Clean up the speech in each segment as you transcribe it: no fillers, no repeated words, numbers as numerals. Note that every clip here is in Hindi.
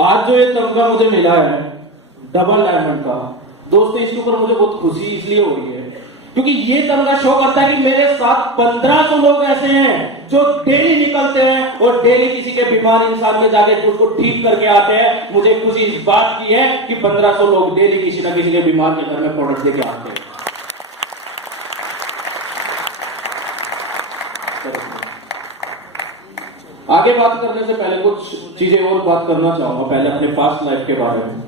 आज जो ये तमगा मुझे मिला है डबल डायमंड का, दोस्तों इसके ऊपर मुझे बहुत खुशी इसलिए हो रही है क्योंकि ये तमगा शो करता है कि मेरे साथ 1500 लोग ऐसे हैं जो डेली निकलते हैं और डेली किसी के बीमार इंसान में जाके उसको ठीक करके आते हैं। मुझे खुशी इस बात की है कि 1500 लोग डेली किसी ना किसी के बीमार के घर में प्रोडक्ट लेके आते हैं। आगे बात करने से पहले कुछ चीजें और बात करना चाहूंगा, पहले अपने पास्ट लाइफ के बारे में।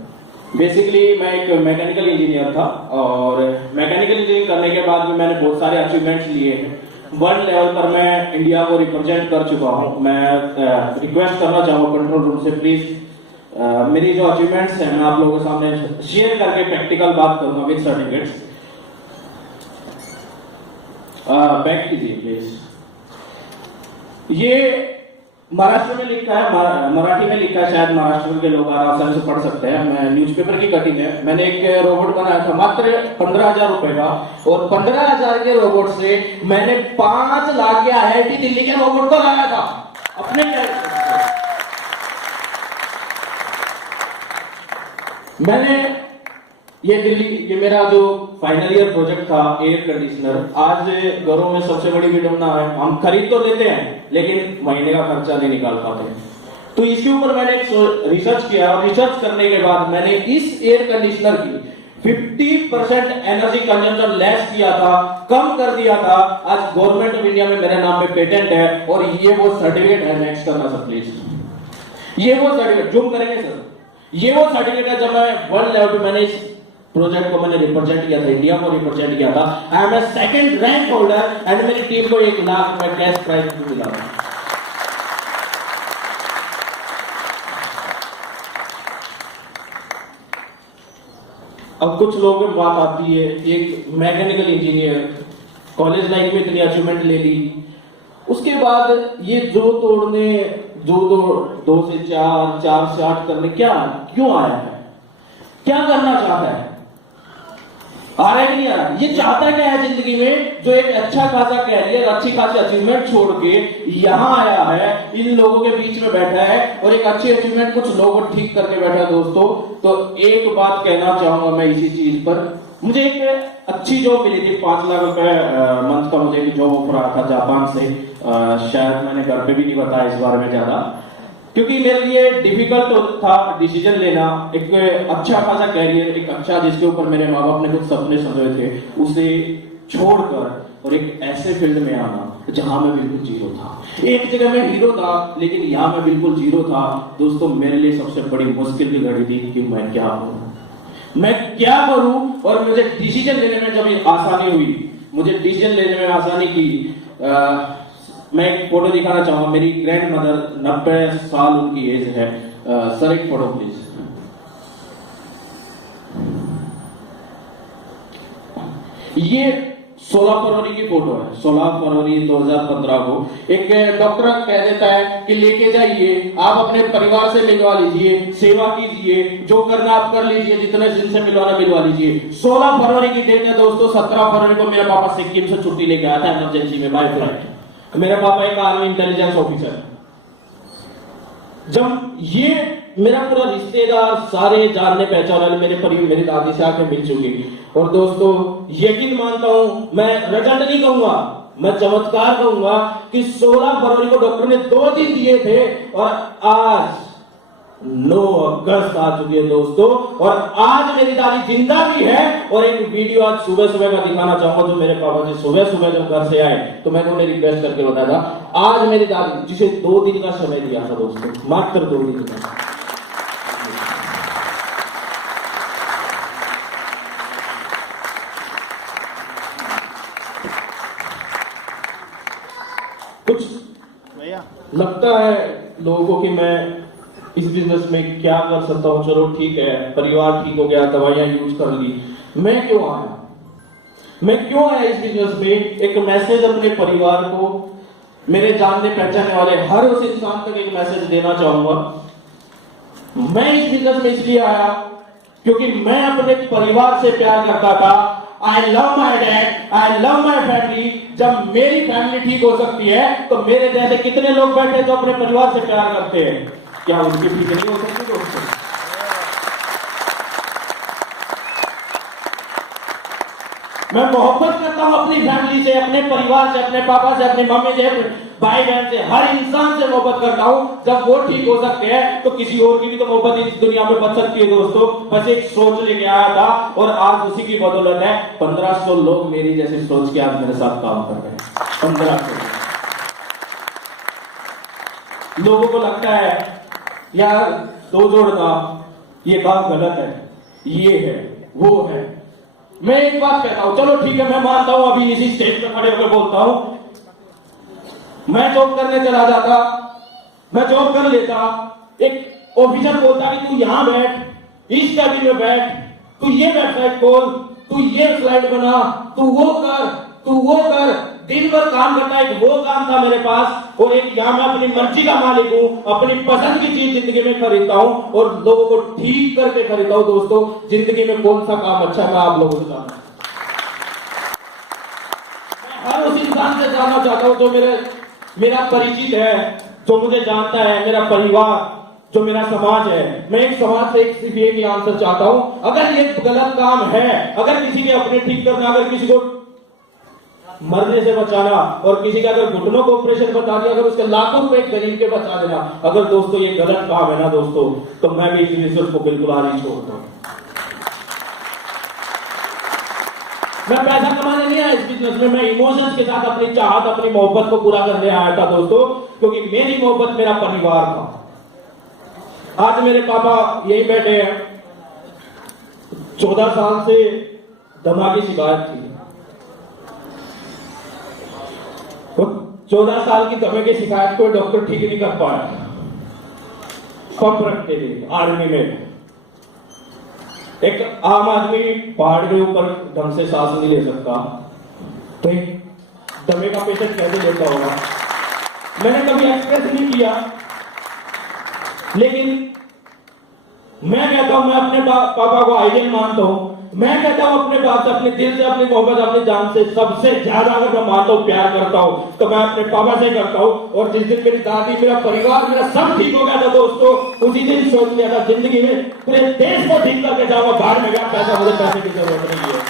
बेसिकली मैं एक मैकेनिकल इंजीनियर था और मैकेनिकल इंजीनियरिंग करने के बाद भी मैंने बहुत सारे अचीवमेंट्स लिए हैं। वर्ल्ड लेवल पर मैं इंडिया को रिप्रेजेंट कर चुका हूं। मैं रिक्वेस्ट करना चाहूंगा कंट्रोल रूम से, प्लीज मेरी जो अचीवमेंट्स हैं मैं आप लोगों के सामने शेयर करके प्रैक्टिकल बात करूंगा विद सर्टिफिकेट्स। बैक कीजिए प्लीज। ये महाराष्ट्र में लिखा है, मराठी में लिखा है, शायद महाराष्ट्र के लोग आराम से पढ़ सकते हैं। मैं न्यूज़पेपर की कटिंग है। मैंने एक रोबोट बनाया था मात्र 15,000 रुपए का, और 15,000 के रोबोट से मैंने 5 लाख के IIT दिल्ली के रोबोट को लाया था अपने मैंने ये मेरा जो फाइनल ईयर प्रोजेक्ट था एयर कंडीशनर। आज घरों में सबसे बड़ी विडंबना है, हम खरीद तो लेते हैं लेकिन महीने का खर्चा नहीं निकाल पाते। तो इसके ऊपर मैंने रिसर्च किया और रिसर्च करने के बाद मैंने इस एयर कंडीशनर की 50% एनर्जी कंजम्पशन लेस किया था, कम कर दिया था। आज गवर्नमेंट ऑफ इंडिया में मेरे नाम पे पेटेंट है और ये वो सर्टिफिकेट है। नेक्स्ट करना सर प्लीज। ये वो सर्टिफिकेट, जूम करेंगे सर, ये वो सर्टिफिकेट है जब मैं वर्ल्ड लेवल पे मैंने इस प्रोजेक्ट को मैंने रिप्रेजेंट किया था, इंडिया को रिप्रेजेंट किया था। I am a second rank holder and मेरी टीम को 1 लाख रुपए कैश प्राइज मिला। अब कुछ लोगों में बात आती है, एक मैकेनिकल इंजीनियर कॉलेज लाइफ में इतनी अचीवमेंट ले ली, उसके बाद ये जो तोड़ने जो 2 से 4, 4 से 8 करने क्यों आया है? क्या करना चाहता है? आ रहा है कि नहीं आ रहा? ये चाहता क्या है जिंदगी में? जो एक अच्छा खासा कैरियर, अच्छी खासी अचीवमेंट छोड़ के यहां आया है, इन लोगों के बीच में बैठा है और एक अच्छी अचीवमेंट कुछ लोगों को ठीक करके बैठा है। दोस्तों तो एक बात कहना चाहूंगा मैं इसी चीज पर, मुझे एक अच्छी जॉब मिली थी, 5 लाख रुपए मंथ का मुझे एक जॉब ऑफर आया था जापान से। शायद मैंने घर पे भी नहीं बताया इस बारे में ज्यादा, क्योंकि मेरे लिए डिफिकल्ट था डिसीजन लेना। एक अच्छा खासा कैरियर, एक अच्छा जिसके ऊपर मेरे माँ बाप ने कुछ सपने सजाए थे, उसे छोड़कर और एक ऐसे फील्ड में आना जहां मैं बिल्कुल जीरो था। एक जगह मैं हीरो था लेकिन यहां मैं बिल्कुल जीरो था। दोस्तों मेरे लिए सबसे बड़ी मुश्किल की घड़ी थी कि मैं क्या करूं और मुझे डिसीजन लेने में जब आसानी हुई, मुझे डिसीजन लेने में आसानी की। मैं एक फोटो दिखाना चाहूंगा, मेरी ग्रैंड मदर 90 साल उनकी एज है। सर एक फोटो प्लीज। ये 16 फरवरी की फोटो है, 16 फरवरी 2015 को। एक डॉक्टर कह देता है कि लेके जाइए, आप अपने परिवार से मिलवा लीजिए, सेवा कीजिए, जो करना आप कर लीजिए, जितने दिन से मिलवाना मिलवा लीजिए। 16 फरवरी की डेट है दोस्तों। 17 फरवरी को मेरा पापा सिक्किम से छुट्टी लेके आया था इमरजेंसी में बाय फ्लाइट। मेरा पापा एक आर्मी इंटेलिजेंस ऑफिसर है। जब ये मेरा पूरा रिश्तेदार सारे जानने पहचाने वाले मेरी दादी से आके मिल चुकी। और दोस्तों यकीन मानता हूं, मैं रजंड नहीं कहूंगा, मैं चमत्कार कहूंगा कि 16 फरवरी को डॉक्टर ने 2 दिन दिए थे और आज 9 अगस्त आ चुकी है दोस्तों। और आज मेरी दादी जिंदा भी है। और एक वीडियो आज सुबह का दिखाना चाहूंगा जो मेरे पापा जी सुबह जब घर से आए तो मैंने उन्हें रिक्वेस्ट करके बताया था, आज मेरी दादी जिसे 2 दिन का समय दिया था दोस्तों, मात्र 2 दिन का। कुछ लगता है लोगों को कि मैं इस बिजनेस में क्या कर सकता हूं, चलो ठीक है, परिवार ठीक हो गया, दवाइयां यूज कर ली, मैं क्यों आया इस बिजनेस में? एक मैसेज अपने परिवार को, मेरे जानने पहचानने वाले हर उस इंसान तक एक मैसेज देना चाहूंगा। मैं इस बिजनेस में इसलिए आया क्योंकि मैं अपने परिवार से प्यार करता था। I love my dad, I love my family. जब मेरी फैमिली ठीक हो सकती है तो मेरे जैसे कितने लोग बैठे जो अपने परिवार से प्यार करते हैं, क्या उनकी ठीक नहीं हो सकती दोस्तों? मैं मोहब्बत करता हूँ अपनी फैमिली से, अपने परिवार से, अपने पापा से, अपनी मम्मी से, अपने भाई बहन से, हर इंसान से मोहब्बत करता हूँ। जब वो ठीक हो सकते हैं तो किसी और की भी तो मोहब्बत इस दुनिया में बच सकती है दोस्तों। बस एक सोच लेके आया था और आज उसी की बदौलत है 1500 लोग मेरी जैसी सोच के आज मेरे साथ काम कर रहे हैं। 1500 लोगों को लगता है यार दो जोड़ना ये काम गलत है, ये है वो है। मैं एक बात कहता हूं, चलो ठीक है मैं मानता हूं, अभी इसी स्टेज पे खड़े होकर बोलता हूं, मैं जॉब करने चला जाता, मैं जॉब कर लेता, एक ऑफिसर बोलता कि तू यहां बैठ, इस कैबिन में बैठ, तू ये वेबसाइट खोल, तू ये स्लाइड बना, तू वो कर, तू वो कर। दिन भर काम करता, एक वो काम था मेरे पास और एक यहां मैं अपनी मर्जी का मालिक हूं, अपनी पसंद की चीज जिंदगी में खरीदता हूं और लोगों को ठीक करके खरीदता हूं। दोस्तों जिंदगी में कौन सा काम अच्छा है मैं आप लोगों से जानना, मैं हर उस इंसान से जानना चाहता हूं जो मेरा परिचित है, जो मुझे जानता है, मेरा परिवार, जो मेरा समाज है। मैं एक समाज से सिर्फ एक आंसर चाहता हूं, अगर ये गलत काम है, अगर किसी के अपने ठीक करना, अगर किसी को मरने से बचाना और किसी का अगर घुटनों को ऑपरेशन बता दिया, अगर उसके लाखों रुपए गरीब के बचा देना, अगर दोस्तों ये गलत काम है ना दोस्तों, तो मैं भी इस बिजनेस को बिल्कुल नहीं छोड़ता। मैं पैसा कमाने नहीं आया इस बिजनेस में, मैं इमोशंस के साथ अपनी चाहत, अपनी मोहब्बत को पूरा करने आया था दोस्तों, क्योंकि मेरी मोहब्बत मेरा परिवार था। आज मेरे पापा यही बैठे हैं, 14 साल से दमा की शिकायत थी, 14 साल की दमे की शिकायत को डॉक्टर ठीक नहीं कर पाया। पंप रखते थे आर्मी में, एक आम आदमी पहाड़ के ऊपर ढंग से सांस नहीं ले सकता, तो दमे का पेशेंट कैसे लेता होगा। मैंने कभी एक्सप्रेस नहीं किया, लेकिन मैं कहता हूं मैं अपने पापा को आइडियल मानता हूं। मैं कहता हूं अपने बाप से, अपने दिल से, अपनी मोहब्बत, अपनी जान से सबसे ज्यादा अगर मैं मानता हूं, प्यार करता हूं, तो मैं अपने पापा से करता हूं। और जिस दिन मेरी दादी, मेरा परिवार, मेरा सब ठीक हो गया था दोस्तों, उसी दिन सोच लिया था जिंदगी में पूरे देश को ठीक करके जाऊंगा। बाहर में गया पैसा, मुझे पैसे की जरूरत नहीं है।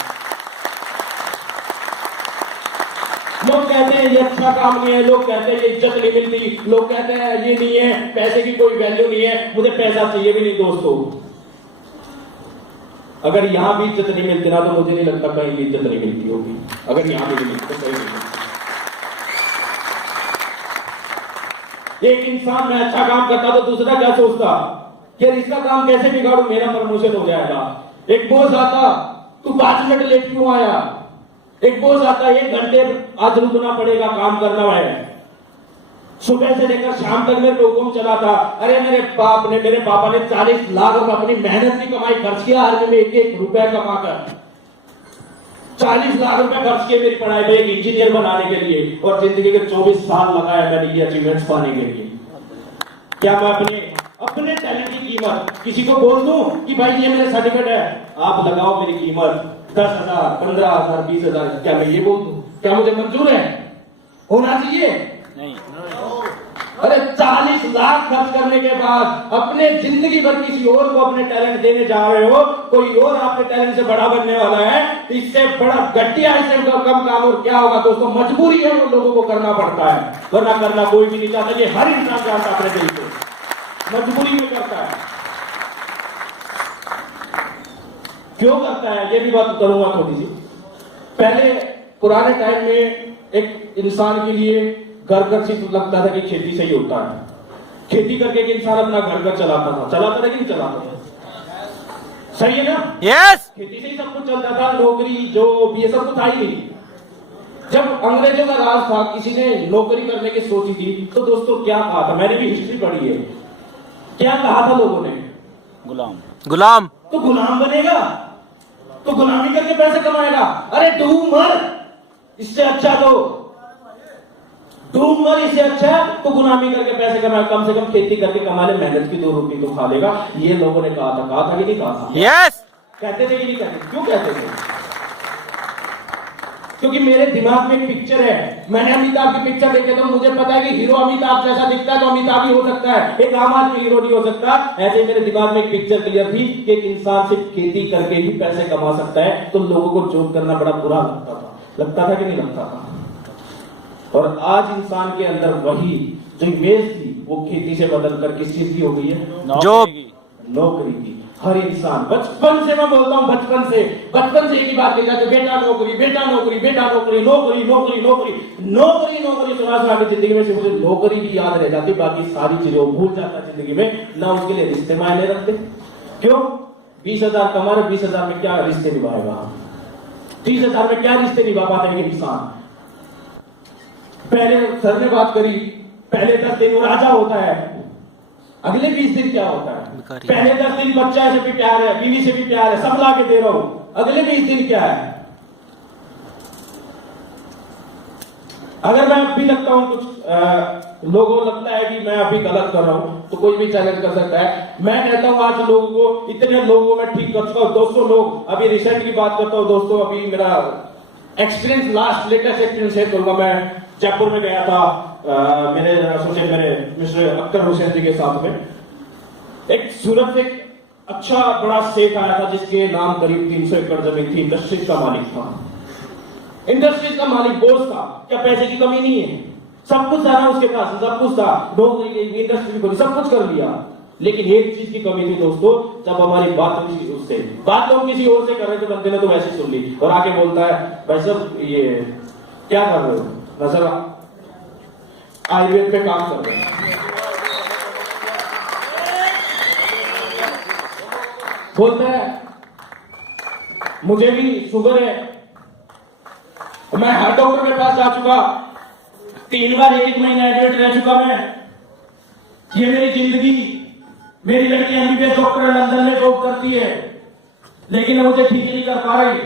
लोग कहते हैं ये अच्छा काम नहीं है, लोग कहते हैं ये इज्जत नहीं मिलती, लोग कहते हैं ये नहीं है, पैसे की कोई वैल्यू नहीं है। मुझे पैसा चाहिए भी नहीं दोस्तों। अगर यहां भी इज्जत नहीं मिलती ना, तो मुझे नहीं लगता कहीं भी इज्जत नहीं मिलती होगी। अगर यहां भी नहीं मिलती तो कहीं नहीं मिलती। एक इंसान में अच्छा काम करता तो दूसरा क्या सोचता कि इसका काम कैसे बिगाड़ू, मेरा प्रमोशन हो जाएगा। एक बॉस आता, तू 5 मिनट लेट क्यों आया। एक बॉस आता, 1 घंटे आज रुकना पड़ेगा, काम करना है। सुबह से लेकर शाम तक मेरे हुक्म चला था। अरे मेरे पापा ने 40 लाख रुपए अपनी मेहनत की कमाई खर्च किया आर्मी में, एक रुपया कमाकर 40 लाख रुपए खर्च किए मेरी पढ़ाई में, एक इंजीनियर बनाने के लिए। और जिंदगी के 24 साल लगाया मैंने ये अचीवमेंट्स पाने के लिए। क्या मैं अपने टैलेंट की कीमत किसी को बोल दूं कि भाई ये मेरे सर्टिफिकेट है, आप लगाओ मेरी कीमत 10,000, 15,000, 20,000, क्या मैं ये बोल दूं? क्या मुझे मंजूर है? होना चाहिए नहीं। अरे 40 लाख खर्च करने के बाद अपने जिंदगी भर किसी और को अपने टैलेंट देने जा रहे हो, कोई और आपके टैलेंट से बड़ा बनने वाला है, इससे बड़ा घटिया, इससे कम काम और क्या होगा दोस्तों। मजबूरी है वो लोगों को करना पड़ता है, वरना करना कोई भी नहीं चाहता। ये हर इंसान जानता अपने दिल से, मजबूरी में करता है। क्यों करता है ये भी बात करूंगा थोड़ी सी। पहले पुराने टाइम में एक इंसान के लिए घर सिर्फ लगता था कि खेती से ही होता है। खेती करके एक इंसान अपना घर चलाता था कि नहीं चलाता था? सही है ना? यस। खेती से ही सब कुछ चलता था, नौकरी जॉब ये सब कुछ था ही नहीं। जब अंग्रेजों का राज था, किसी ने नौकरी करने की सोची थी, तो दोस्तों क्या कहा था, मैंने भी हिस्ट्री पढ़ी है, क्या कहा था लोगों ने? गुलाम। तो गुलाम बनेगा, तो गुलामी करके पैसे कमाएगा। अरे डूब मर, इससे अच्छा इससे अच्छा तो गुलामी करके पैसे कमाए, कम से कम खेती करके कमा ले, मेहनत की 2 रोटी तो खा लेगा। ये लोगों ने कहा था कि नहीं कहा था? यस। कहते थे कि नहीं कहते? क्यों कहते थे? क्योंकि मेरे दिमाग में एक पिक्चर है। मैंने अमिताभ की पिक्चर देखे तो मुझे पता है कि हीरो अमिताभ जैसा दिखता है तो अमिताभ ही हो सकता है, एक आम आदमी हीरो नहीं हो सकता। ऐसे ही मेरे दिमाग में एक पिक्चर क्लियर थी कि एक इंसान सिर्फ खेती करके ही पैसे कमा सकता है। तो लोगों को जॉब करना बड़ा बुरा लगता था कि नहीं लगता था। और आज इंसान के अंदर वही जो इमेज थी वो खेती से बदलकर किस चीज की हो गई है? नौकरी की। हर इंसान बचपन से, मैं बोलता हूं बचपन से एक ही बात कही जाती है, बेटा नौकरी, बेटा नौकरी, बेटा नौकरी, नौकरी नौकरी नौकरी नौकरी नौकरी। सुना के जिंदगी में सिर्फ नौकरी की याद रह जाती, बाकी सारी चीजें वो भूल जाता है जिंदगी में। ना उसके लिए रिश्ते मायने रखते। क्यों? 20,000 कमा रहे, 20,000 में क्या रिश्ते निभाएगा? 30,000 में क्या रिश्ते निभा पाता है इंसान? पहले सर ने बात करी, पहले 10 दिन वो राजा होता है, अगले 20 दिन क्या होता है? पहले 10 दिन बच्चा से भी प्यार है, बीवी से भी प्यार है, सब ला के दे रहा हूं, अगले 20 दिन क्या है? अगर मैं अभी लगता हूं कुछ लोगों को लगता है कि मैं अभी गलत कर रहा हूं तो कोई भी चैलेंज कर सकता है। मैं कहता हूं आज लोगों को, इतने लोगों में ठीक कर चुका हूं, 200 लोग। अभी रिसेंट की बात करता हूं दोस्तों, अभी मेरा एक्सपीरियंस लेटेस्ट एक्सपीरियंस शेयर करूंगा। मैं जयपुर में गया था मेरे एसोसिएट मेरे मिस्टर अख्तर हुसैन जी के साथ में। एक सूरत से अच्छा बड़ा सेठ आया था जिसके नाम करीब 300 एकड़ जमीन थी, इंडस्ट्रीज का मालिक था, इंडस्ट्रीज का मालिक बॉस था। क्या पैसे की कमी नहीं है? सब कुछ था ना उसके पास, सब कुछ था, नौकरी इंडस्ट्री खोली, सब कुछ कर लिया। लेकिन एक चीज की कमी थी दोस्तों, जब हमारी बात हुई उससे, बात तो हम किसी और से कर रहे थे, बंदे ने तो वैसे सुन ली और आके बोलता है भाई साहब ये क्या कर रहे हो? नजर आयुर्वेद पे काम कर रहे हैं। बोलता है मुझे भी शुगर है, मैं हर डॉक्टर के पास जा चुका, 3 बार 1 महीना एडमिट रह चुका मैं, ये मेरी जिंदगी, मेरी लड़की एमबीबीएस डॉक्टर लंदन में जॉब करती है लेकिन मुझे ठीक नहीं कर पा रही,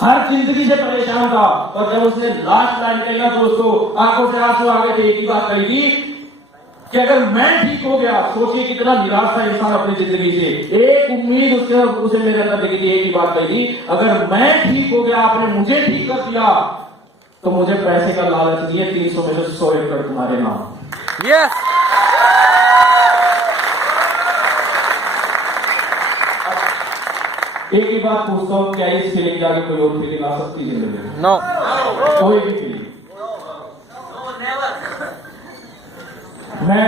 हर जिंदगी से परेशान था। और जब उसने लास्ट लाइन कहा दोस्तों, आंखों से आंसू आ गए थे, एक ही बात कही कि अगर मैं ठीक हो गया, सोचिए कितना निराश था इंसान अपनी जिंदगी से, एक उम्मीद उसे मेरे अंदर लगी थी, एक ही बात कही थी, अगर मैं ठीक हो गया, आपने मुझे ठीक कर दिया तो मुझे पैसे का लालच दिए, 300 में से 100 एकड़ तुम्हारे नाम। यस। एक ही बात पूछता हूं, क्या इस फीलिंग जाके कोई और फीलिंग आ सकती है जिंदगी में? नो, कोई भी फीलिंग। मैं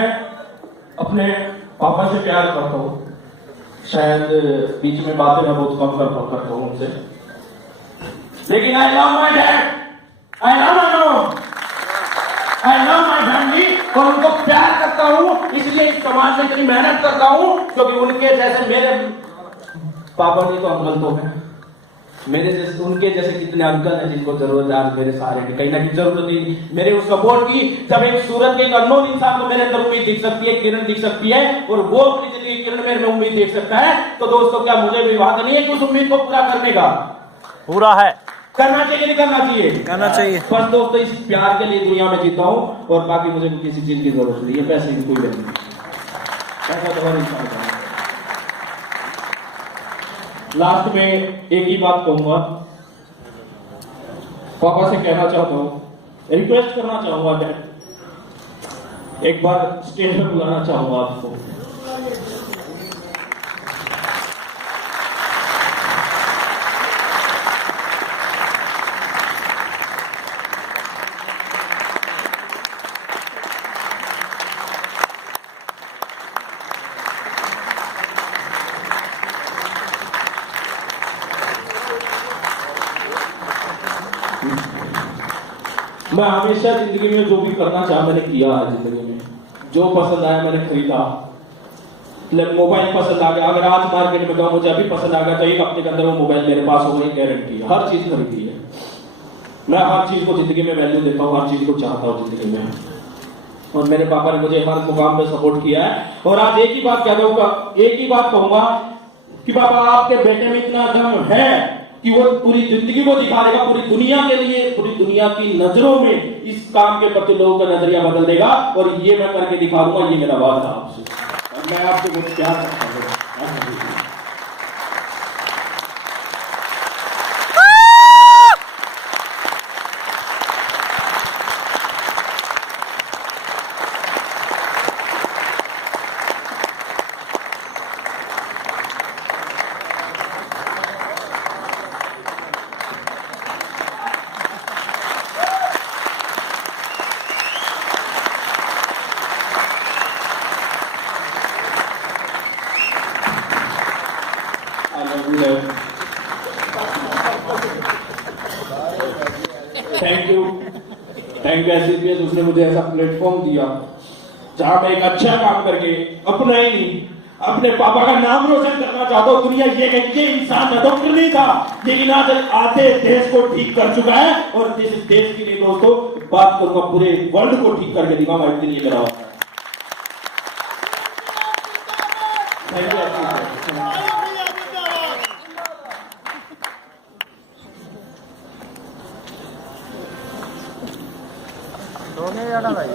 अपने पापा से प्यार करता हूं, शायद बीच में बातें मैं बहुत कम करता हूं उनसे, लेकिन I love my dad, I love my mom, I love my family, और उनको प्यार करता हूं। इसलिए इस समाज में इतनी मेहनत करता हूं क्योंकि उनके जैसे मेरे पापा नहीं तो अंकल तो है, मेरे जैसे उनके जैसे कितने अंकल हैं जिनको जरूरत है आज मेरे सहारे की, कहीं ना कहीं जरूरत नहीं मेरे उस सपोर्ट की। जब एक सूरत के एक अनमोल इंसान को मेरे अंदर उम्मीद दिख सकती है, किरण दिख सकती है, और वो अपनी जिंदगी किरण मेरे में उम्मीद देख सकता है, तो दोस्तों क्या मुझे भी वादा नहीं है कि उस उम्मीद को पूरा करने का? पूरा है, करना चाहिए नहीं करना चाहिए? करना चाहिए। बस दोस्तों इस प्यार के लिए दुनिया में जीता हूं और बाकी मुझे किसी चीज की जरूरत नहीं है, पैसे की कोई जरूरत नहीं, ऐसा तो हर इंसान का। लास्ट में एक ही बात कहूंगा, पापा से कहना चाहता हूं, रिक्वेस्ट करना चाहूंगा, एक बार स्टेज पर बुलाना चाहूंगा आपको। मैं हमेशा जिंदगी में जो भी करना चाहा मैंने किया है, जिंदगी में जो पसंद आया मैंने खरीदा। मोबाइल पसंद आ गया, अगर आज मार्केट में जाऊं मुझे अभी पसंद आ गया तो 1 हफ्ते के अंदर वो मोबाइल मेरे पास होगा, गारंटी है। हर चीज खरीदी है, मैं हर चीज को जिंदगी में वैल्यू देता हूँ, हर चीज को चाहता हूँ जिंदगी में, और मेरे पापा ने मुझे हर मुकाम पे सपोर्ट किया है। और आज एक ही बात कहूंगा कि पापा आपके बेटे में इतना दम है कि वो पूरी जिंदगी को दिखा देगा, पूरी दुनिया के लिए, पूरी दुनिया की नजरों में इस काम के प्रति लोगों का नजरिया बदल देगा, और ये मैं करके दिखा दूंगा, ये मेरा वादा आपसे, और मैं आपसे बहुत प्यार करता हूं। थैंक यू एससीपीएस, उसने मुझे ऐसा प्लेटफॉर्म दिया जहां मैं एक अच्छा काम करके अपना ही नहीं अपने पापा का नाम रोशन करना चाहता हूं। दुनिया ये कहे ये इंसान ना डॉक्टर नहीं था, लेकिन आज आधे देश को ठीक कर चुका है। और इस देश के लिए दोस्तों बात करूंगा, पूरे वर्ल्ड को ठीक करके दिखाऊंगा, इतनी ये मेरा वादा है। Thank you. हो गया भाई